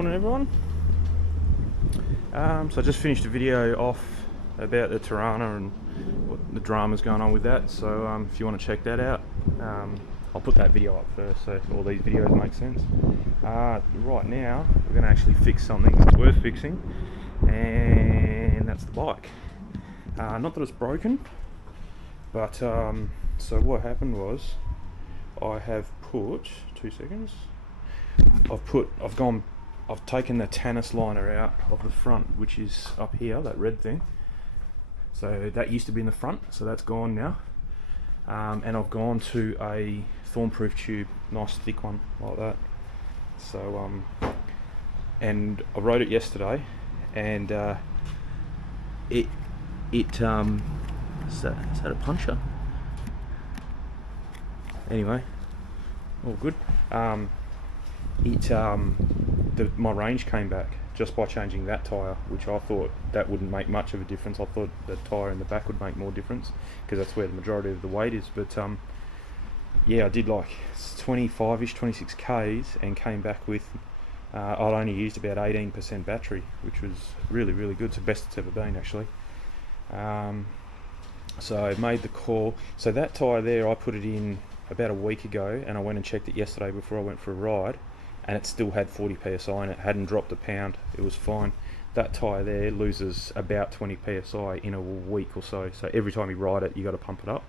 Morning everyone. So I just finished a video off about the Tirana and what the drama's going on with that, so if you want to check that out, I'll put that video up first so all these videos make sense. Right now we're going to actually fix something that's worth fixing, and that's the bike. Not that it's broken, but so what happened was I have put, 2 seconds, I've taken the Tannis liner out of the front, which is up here, that red thing. So that used to be in the front, so that's gone now. And I've gone to a thorn-proof tube, nice thick one like that. So and I rode it yesterday, and is that a puncher? Anyway, all good. My range came back just by changing that tyre, which I thought that wouldn't make much of a difference. I thought the tyre in the back would make more difference because that's where the majority of the weight is. But yeah, I did like 25-ish, 26 Ks and came back with, I'd only used about 18% battery, which was really, really good. It's the best it's ever been, actually. So I made the call. So that tyre there, I put it in about a week ago, and I went and checked it yesterday before I went for a ride, and it still had 40 psi in it. Hadn't dropped a pound. It was fine. That tyre there loses about 20 psi in a week or so, so every time you ride it you got to pump it up.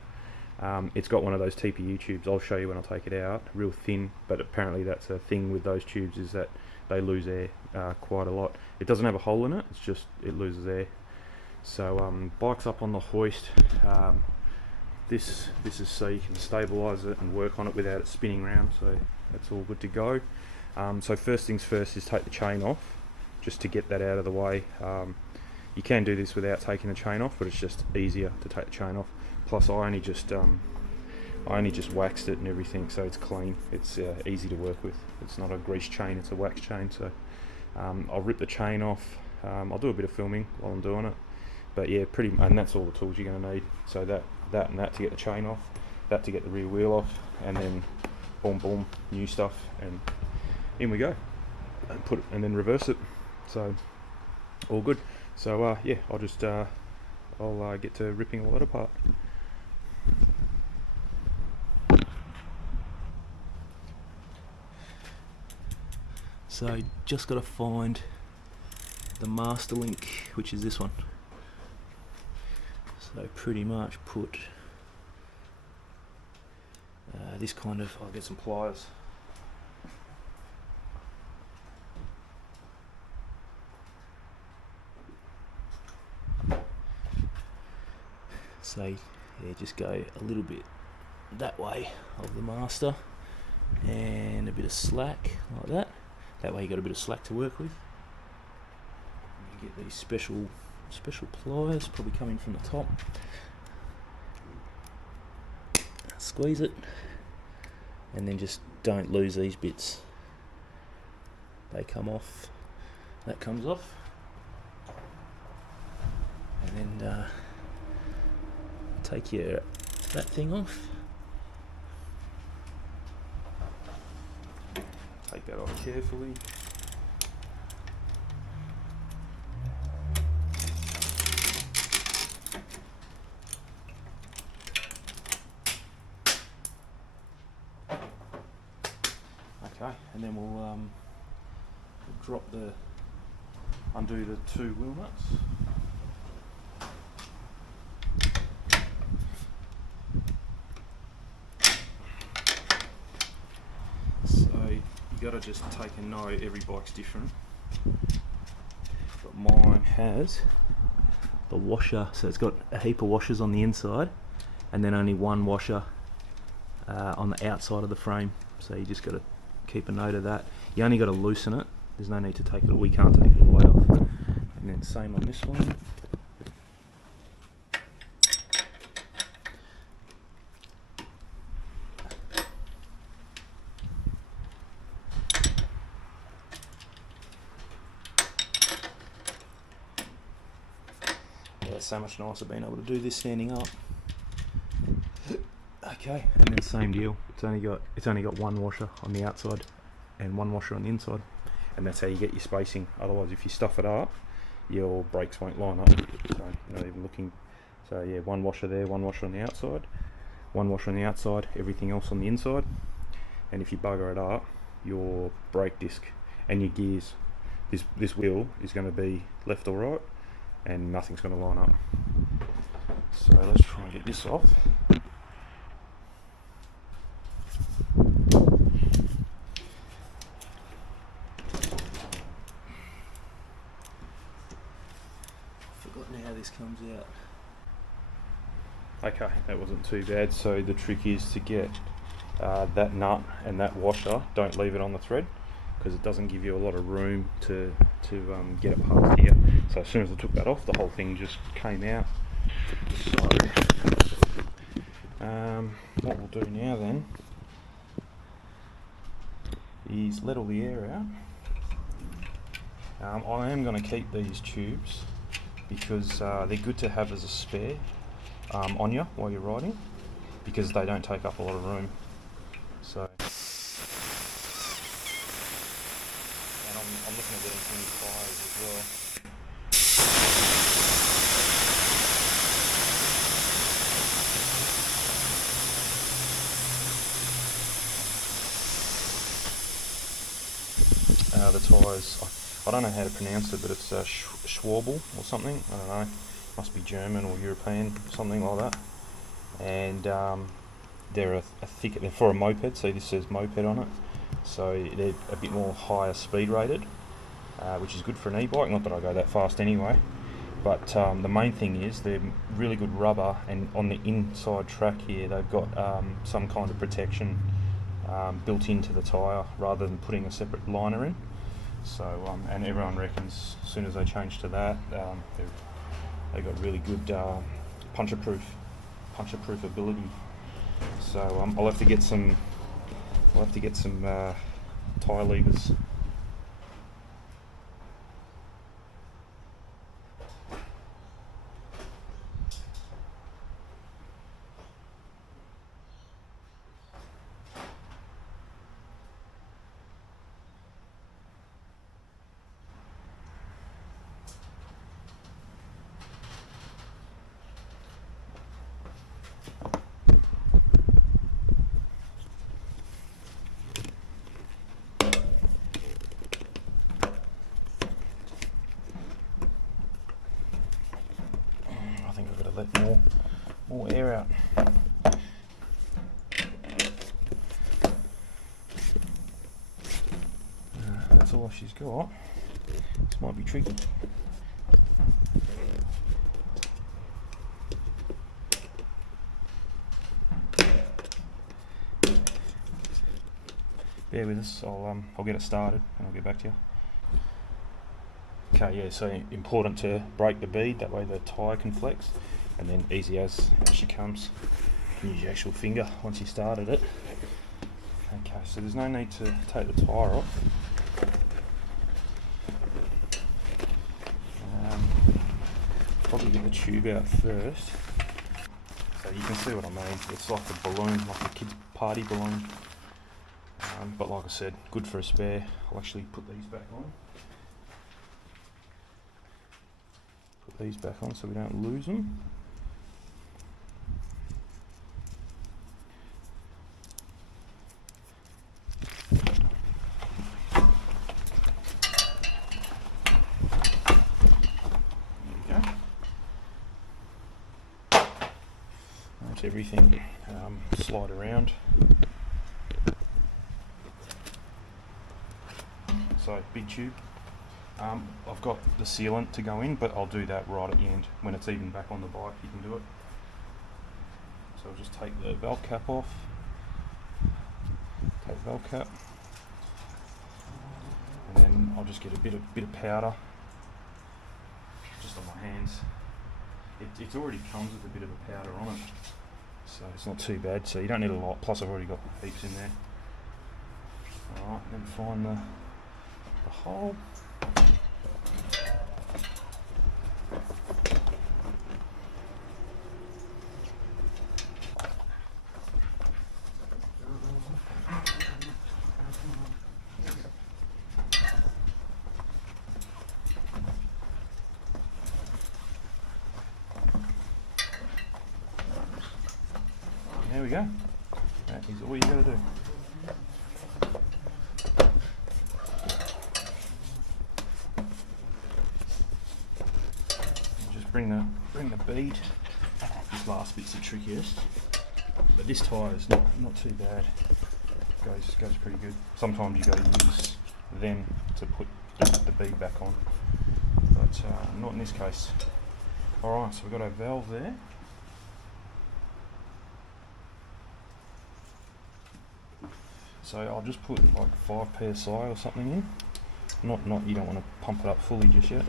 It's got one of those TPU tubes. I'll show you when I take it out, real thin, but apparently that's a thing with those tubes, is that they lose air quite a lot. It doesn't have a hole in it, it's just it loses air. So bike's up on the hoist. This is so you can stabilise it and work on it without it spinning around, so that's all good to go. So first things first is take the chain off, just to get that out of the way. You can do this without taking the chain off, but it's just easier to take the chain off. Plus I only just waxed it and everything, so it's clean. It's easy to work with. It's not a grease chain, it's a wax chain. So I'll rip the chain off. I'll do a bit of filming while I'm doing it, but yeah, and that's all the tools you're going to need. So that and that to get the chain off, that to get the rear wheel off, and then boom boom, new stuff, and in we go, and put it and then reverse it. So all good. So yeah, I'll get to ripping all that apart. So just got to find the master link, which is this one. So pretty much put this kind of, I'll get some pliers. So yeah, just go a little bit that way of the master and a bit of slack like that. That way you got a bit of slack to work with. You get these special pliers, probably coming from the top. Squeeze it, and then just don't lose these bits. They come off. That comes off, and then take that thing off. Take that off carefully. Okay, and then we'll undo the 2 wheel nuts. You gotta just take a note, every bike's different, but mine has the washer, so it's got a heap of washers on the inside and then only one washer on the outside of the frame, so you just gotta keep a note of that. You only gotta loosen it, there's no need to take it, we can't take it all the way off. And then same on this one. So much nicer being able to do this standing up. Okay, and then same deal. It's only got one washer on the outside and one washer on the inside. and that's how you get your spacing. Otherwise, if you stuff it up, your brakes won't line up. So you're not even looking. So yeah, one washer there, one washer on the outside, one washer on the outside, everything else on the inside. And if you bugger it up, your brake disc and your gears, this wheel is going to be left or right, and nothing's going to line up. So let's try and get this off. Forgotten how this comes out. Okay, that wasn't too bad. So the trick is to get that nut and that washer, don't leave it on the thread, because it doesn't give you a lot of room to get it past here. So as soon as I took that off, the whole thing just came out. So what we'll do now then is let all the air out. I am going to keep these tubes because they're good to have as a spare on you while you're riding, because they don't take up a lot of room. So, and I'm looking at getting some new tyres as well. The tyres, I don't know how to pronounce it, but it's Schwalbe or something. I don't know. Must be German or European, something like that. And they're they're for a moped, so this says moped on it. So they're a bit more higher speed rated, which is good for an e-bike. Not that I go that fast anyway. But the main thing is they're really good rubber, and on the inside track here they've got some kind of protection built into the tyre rather than putting a separate liner in. So and everyone reckons as soon as they change to that, they've got really good puncture-proof ability. So I'll have to get some tyre levers. I think I've got to let more air out. That's all she's got. This might be tricky. Bear with us. I'll get it started and I'll get back to you. Okay, yeah, so important to break the bead, that way the tyre can flex, and then easy as she comes. You can use your actual finger once you started it. Okay, so there's no need to take the tyre off. Probably get the tube out first. So you can see what I mean, it's like a balloon, like a kid's party balloon. But like I said, good for a spare. I'll actually put these back on. Put these back on so we don't lose them. There we go. That's everything. Slide around. So big tube. I've got the sealant to go in, but I'll do that right at the end when it's even back on the bike. You can do it. So I'll just take the valve cap off. Take the valve cap, and then I'll just get a bit of powder just on my hands. It already comes with a bit of a powder on it, so it's not too bad. So you don't need a lot. Plus I've already got heaps in there. All right, then find the hole. there we go. That is all you got to do. Just bring the bead. This last bit's the trickiest, but this tyre is not too bad. Goes pretty good. Sometimes you got to use them to put the bead back on, but not in this case. All right, so we've got our valve there. So I'll just put like 5 psi or something in. Not you don't want to pump it up fully just yet.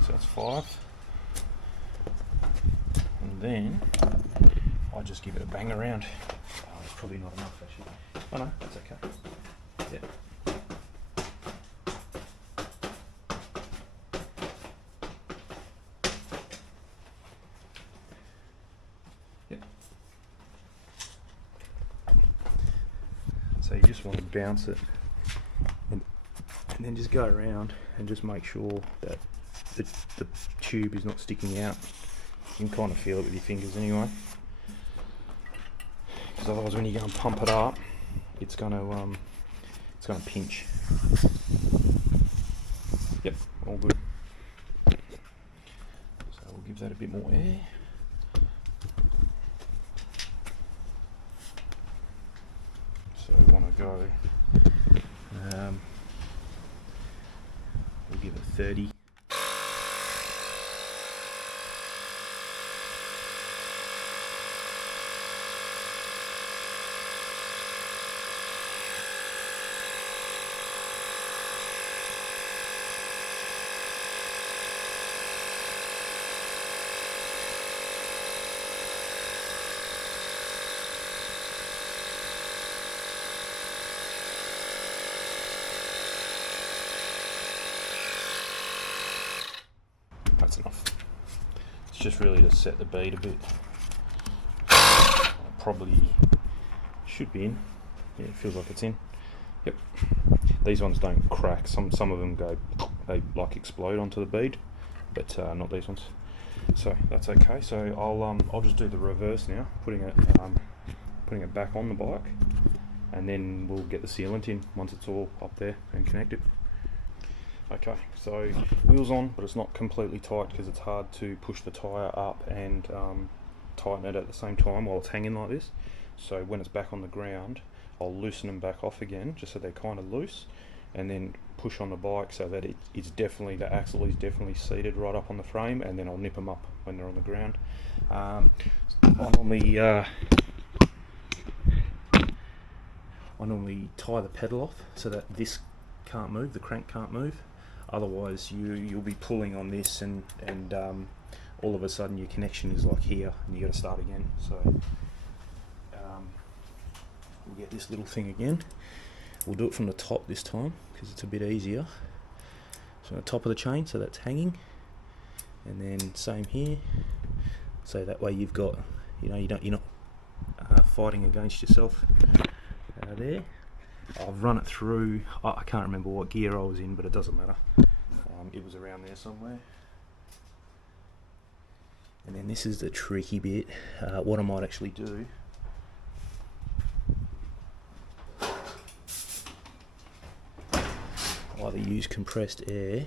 So that's 5, and then I just give it a bang around. Oh, it's probably not enough actually. Oh no, that's okay. Yeah. Yep. So you just want to bounce it, and then just go around and just make sure that the tube is not sticking out. You can kind of feel it with your fingers anyway, because otherwise when you go and pump it up, it's gonna pinch. Yep, all good. So we'll give that a bit more air. So we want to go. We'll give it 30. That's enough. It's just really to set the bead a bit. Probably should be in. Yeah, it feels like it's in. Yep. These ones don't crack. Some of them go, they like explode onto the bead, but not these ones. So that's okay. So I'll just do the reverse now, putting it back on the bike, and then we'll get the sealant in once it's all up there and connected. Okay, so wheels on, but it's not completely tight because it's hard to push the tyre up and tighten it at the same time while it's hanging like this. So when it's back on the ground, I'll loosen them back off again, just so they're kind of loose, and then push on the bike so that it's definitely, the axle is definitely seated right up on the frame, and then I'll nip them up when they're on the ground. I normally tie the pedal off so that this can't move, the crank can't move. Otherwise you'll be pulling on this and all of a sudden your connection is like here and you got to start again. So we'll get this little thing again. We'll do it from the top this time because it's a bit easier. So on the top of the chain, so that's hanging, and then same here. So that way you've got, you're not fighting against yourself there. I've run it through, I can't remember what gear I was in, but it doesn't matter. It was around there somewhere. And then this is the tricky bit. What I might actually do, either use compressed air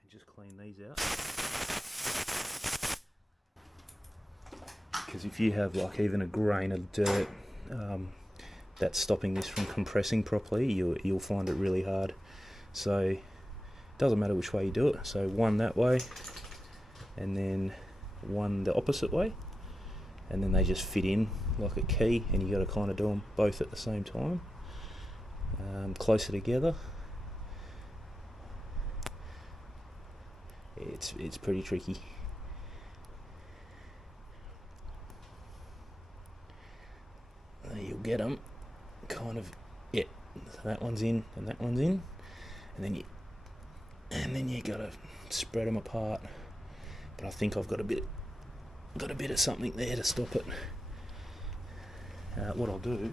and just clean these out. Because if you have like even a grain of dirt that's stopping this from compressing properly, you'll find it really hard. So it doesn't matter which way you do it. So one that way, and then one the opposite way, and then they just fit in like a key, and you got to kind of do them both at the same time, closer together. It's pretty tricky. You'll get them kind of So that one's in and that one's in, and then you gotta spread them apart. But I think I've got a bit of something there to stop it. What I'll do,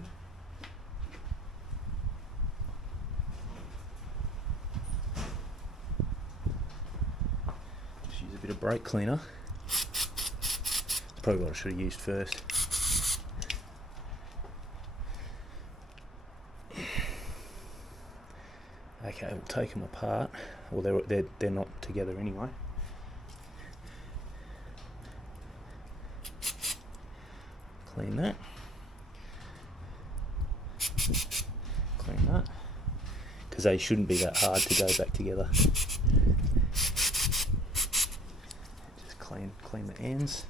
just use a bit of brake cleaner. Probably what I should have used first. Okay, we'll take them apart. Well, they're not together anyway. Clean that. Clean that. Because they shouldn't be that hard to go back together. Just clean the ends.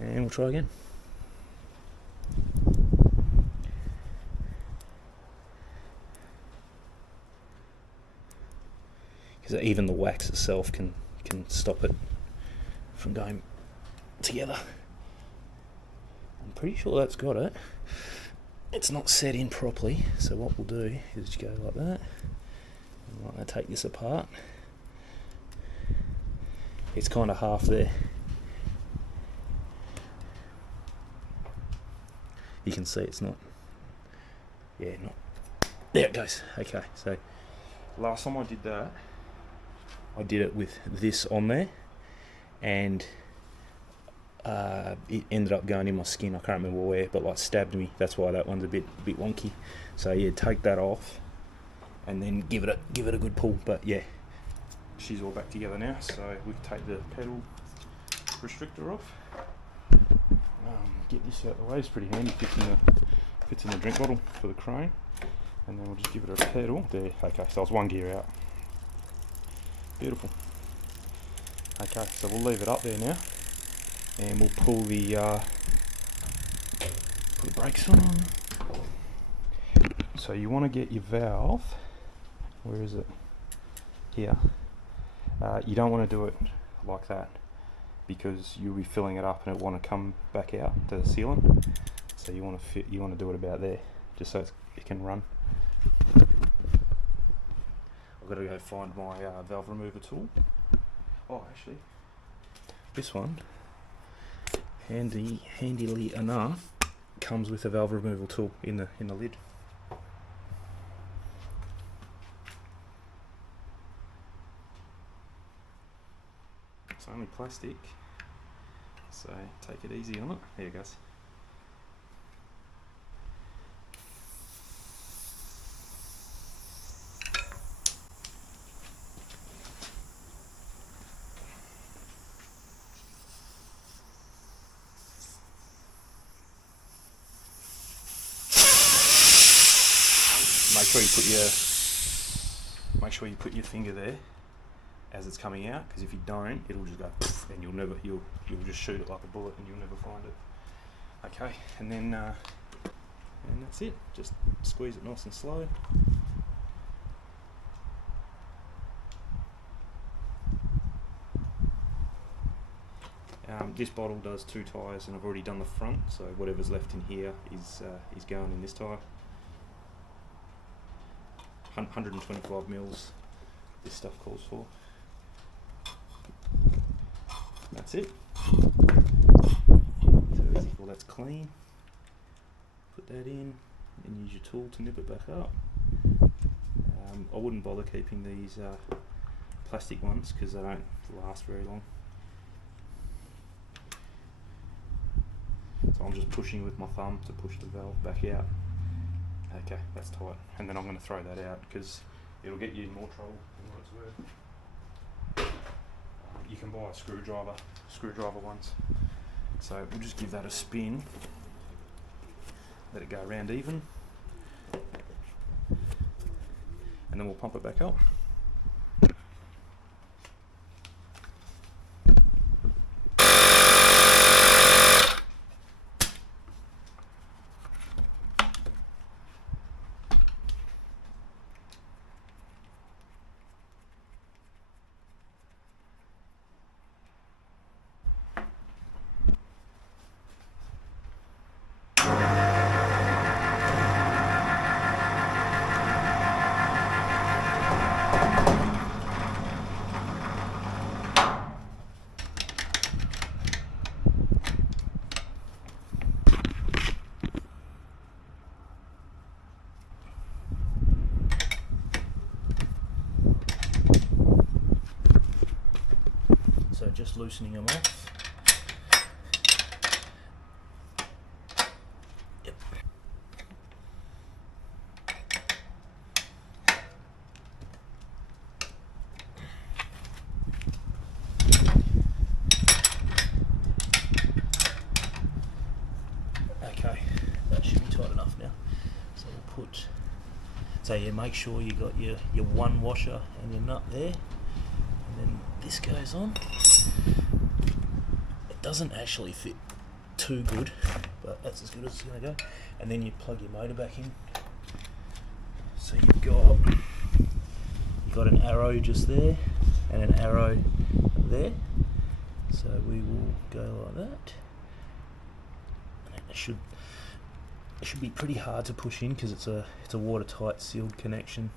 And we'll try again. Because even the wax itself can stop it from going together. I'm pretty sure that's got it. It's not set in properly, so what we'll do is go like that. I'm going to take this apart. It's kind of half there. You can see it's not. Yeah, not. There it goes. Okay, so last time I did that, I did it with this on there, and it ended up going in my skin. I can't remember where, but like stabbed me. That's why that one's a bit wonky. So yeah, take that off, and then give it a good pull. But yeah, she's all back together now. So we can take the pedal restrictor off. Get this out of the way. It's pretty handy. Fits in the drink bottle for the crane, and then we'll just give it a pedal. There. Okay, so it's one gear out. Beautiful. Okay, so we'll leave it up there now, and we'll pull the brakes on. So you want to get your valve. Where is it? Here. You don't want to do it like that, because you'll be filling it up and it want to come back out to the sealant. So you want to do it about there, just so it can run. I've got to go find my valve remover tool. Oh, actually, this one, handily enough, comes with a valve removal tool in the lid. It's only plastic, so take it easy on it. There it goes. Make sure you put your finger there as it's coming out, because if you don't, it'll just go poof, and you'll just shoot it like a bullet and you'll never find it. Okay, and then and that's it. Just squeeze it nice and slow. This bottle does 2 tyres, and I've already done the front, so whatever's left in here is going in this tyre. 125 mils this stuff calls for. That's it. So easy. Well, that's clean. Put that in and use your tool to nip it back up. I wouldn't bother keeping these plastic ones because they don't last very long. So I'm just pushing with my thumb to push the valve back out. Okay, that's tight. And then I'm going to throw that out because it'll get you in more trouble than what it's worth. You can buy a screwdriver ones. So we'll just give that a spin. Let it go around even. And then we'll pump it back up. loosening them off. Yep. Okay, that should be tight enough now. So we'll put, so yeah, make sure you got your one washer and your nut there, and then this goes on. It doesn't actually fit too good, but that's as good as it's going to go. And then you plug your motor back in. So you've got an arrow just there and an arrow there. So we will go like that. And it should be pretty hard to push in because it's a watertight sealed connection.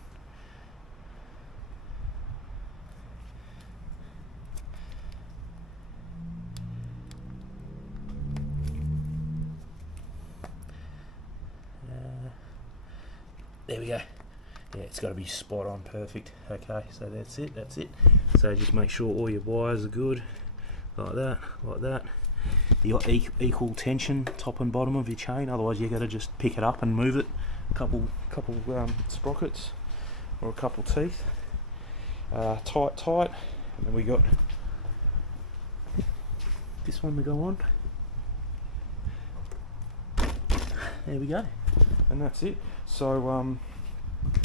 There we go. Yeah, it's got to be spot on, perfect. Okay, so that's it. So just make sure all your wires are good, like that, like that. You got equal tension top and bottom of your chain. Otherwise, you got to just pick it up and move it. A couple sprockets or a couple teeth. Tight. And then we got this one we go on. There we go. And that's it. So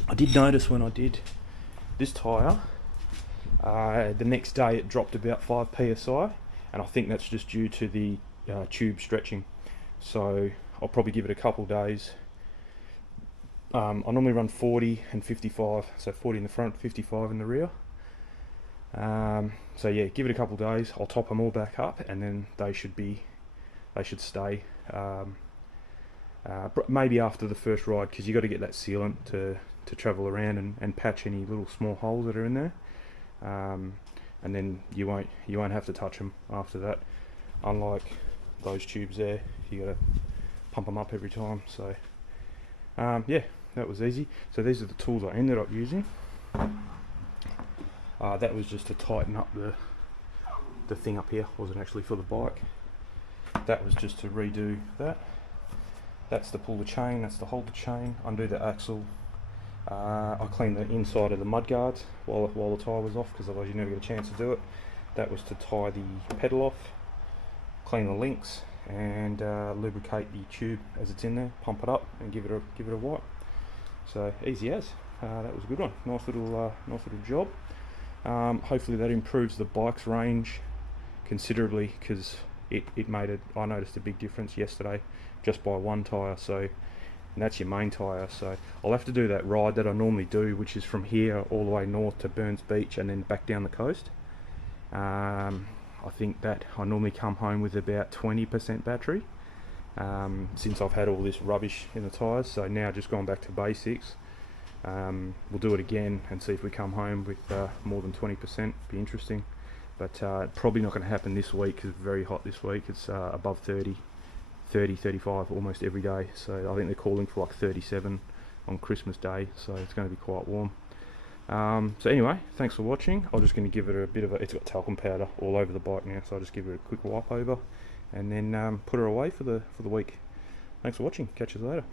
I did notice when I did this tyre, the next day it dropped about 5 psi, and I think that's just due to the tube stretching. So I'll probably give it a couple days. I normally run 40 and 55, so 40 in the front, 55 in the rear. So yeah, give it a couple days. I'll top them all back up, and then they should stay. Maybe after the first ride, because you got to get that sealant to travel around and patch any little small holes that are in there, and then you won't have to touch them after that. Unlike those tubes there, you got to pump them up every time. So yeah, that was easy. So these are the tools I ended up using. That was just to tighten up the thing up here. Wasn't actually for the bike. That was just to redo that. That's to pull the chain, that's to hold the chain, undo the axle. I cleaned the inside of the mud guards while the tyre was off, because otherwise you never get a chance to do it. That was to tie the pedal off, clean the links, and lubricate the tube as it's in there, pump it up, and give it a wipe. So easy as. That was a good one. Nice little job. Hopefully that improves the bike's range considerably, because I noticed a big difference yesterday just by one tyre. So, and that's your main tyre. So I'll have to do that ride that I normally do, which is from here all the way north to Burns Beach and then back down the coast. I think that I normally come home with about 20% battery, since I've had all this rubbish in the tyres. So now just gone back to basics. We'll do it again and see if we come home with more than 20%. Be interesting, but probably not going to happen this week because it's very hot this week. It's above 30, 35 almost every day. So I think they're calling for like 37 on Christmas Day, so it's going to be quite warm. So anyway, thanks for watching. I'm just going to give it a bit of it's got talcum powder all over the bike now, so I'll just give it a quick wipe over and then put her away for the week. Thanks for watching. Catch you later.